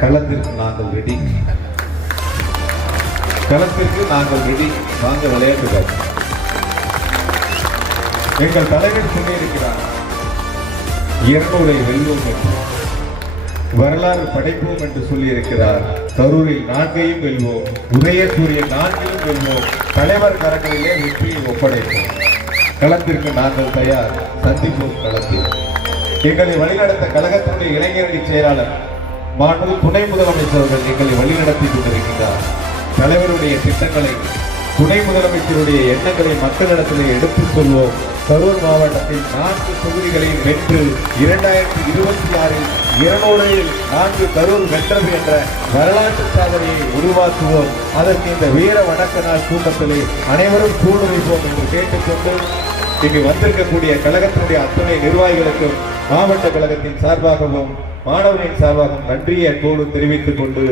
களத்திற்கு நாங்கள் ரெடி களத்திற்கு நாங்கள் ரெடி வாங்க விளையாட்டுகள். எங்கள் தலைவர் சொல்லியிருக்கிறார் இருநூறை வெல்வோம் என்று. வரலாறு படைப்போம் என்று சொல்லியிருக்கிறார் கரூரில் நான்கையும் வெல்வோம் உதயசூரிய நான்கையும் வெல்வோம் தலைவர் கரங்களிலே வெற்றியை ஒப்படைப்போம். களத்திற்கு நாங்கள் தயார் சந்திப்போம் களத்தில். எங்களை வழிநடத்த கழகத்தினுடைய இளைஞரணி செயலாளர் மாண்பு துணை முதலமைச்சர் நீங்கள் எங்களை வழிநடத்தி கொண்டிருக்கிறார் தலைவருடைய திட்டங்களை துணை முதலமைச்சருடைய எண்ணங்களை மக்களிடத்தில் எடுத்துச் சொல்வோம் கரூர் மாவட்டத்தில் நான்கு தொகுதிகளையும் வென்று இரண்டாயிரத்தி இருபத்தி ஆறில் இருநூறு நான்கு கரூர் வென்றது என்ற வரலாற்று சாதனையை உருவாக்குவோம். அதற்கு இந்த வீர வணக்க நாள் கூட்டத்திலே அனைவரும் சூழ்நிலைப்போம் என்று கேட்டுக்கொண்டு இங்கு வந்திருக்கக்கூடிய கழகத்தினுடைய அத்துணை நிர்வாகிகளுக்கும் மாவட்ட கழகத்தின் சார்பாகவும் மாணவர்களின் சார்பாக நன்றியை அன்போடு தெரிவித்துக் கொண்டு